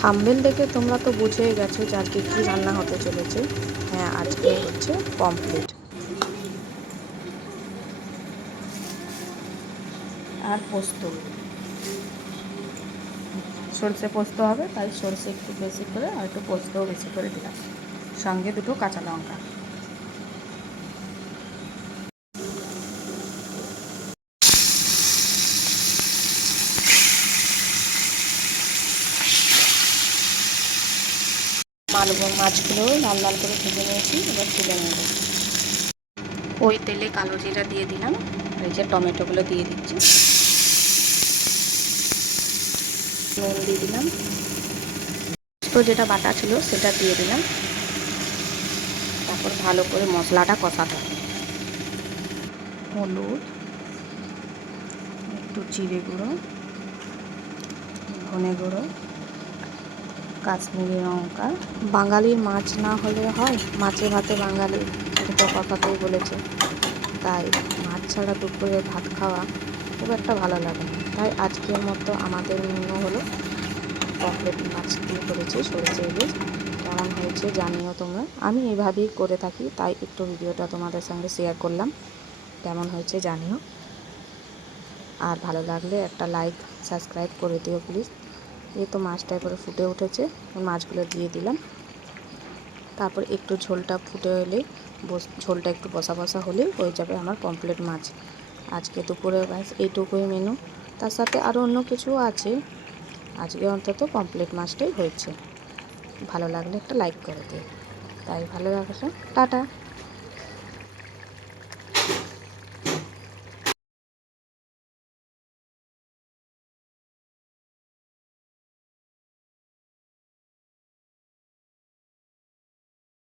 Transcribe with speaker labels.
Speaker 1: Thumbnail দেখে তোমরা তো বুঝেই গেছো যে আজকে কী রান্না হতে চলেছে। হ্যাঁ আজকে হচ্ছে কমপ্লিট আর পোস্ত। সর্ষে পোস্ত হবে, তাই সর্ষে একটু বেশি করে আর একটু পোস্তও বেশি করে দিলাম। সঙ্গে দুটো কাঁচা লঙ্কা। মালব, মাছগুলো লাল লাল করে ভেজে নিয়েছি, এবার তুলে নেব। ওই তেলে কালো জিরা দিয়ে দিলাম, এই যে টমেটোগুলো দিয়ে দিচ্ছি। নুন দিয়ে দিলাম। তো যেটা বাটা ছিল সেটা দিয়ে দিলাম। তারপর ভালো করে মশলাটা কষাতে হলুদ, একটু জিরে গুঁড়ো, ধনে গুঁড়ো। কাশ্মীরি লঙ্কা। বাঙালির মাছ না হলে হয়? মাছে ভাতে বাঙালি তো কথাতেই বলেছে। তাই মাছ ছাড়া দুপুরে ভাত খাওয়া খুব একটা ভালো লাগে না। তাই আজকের মতো আমাদের মেনু হলো। পমফ্রেট মাছ দিয়ে করেছি সরষে ইলিশ। কেমন হয়েছে জানিও তোমরা। আমি এভাবেই করে থাকি, তাই একটু ভিডিওটা তোমাদের সঙ্গে শেয়ার করলাম। কেমন হয়েছে জানিও। আর ভালো লাগলে একটা লাইক সাবস্ক্রাইব করে দিও প্লিজ এই তো মাছটা এবারে ফুটে উঠেছে মাছগুলো দিয়ে দিলাম। তারপর একটু ঝোলটা ফুটে বস- ঝোলটা একটু বসা বসা হলেই হয়ে যাবে আমার কমপ্লিট মাছ। আজকে দুপুরে ব্যাস এইটুকুই মেনু তার সাথে আরও অন্য কিছু আছে। আজকে অন্তত কমপ্লিট মাছটাই হয়েছে। ভালো লাগলে একটা লাইক করে দিও। তাই ভালো লাগলে টাটা।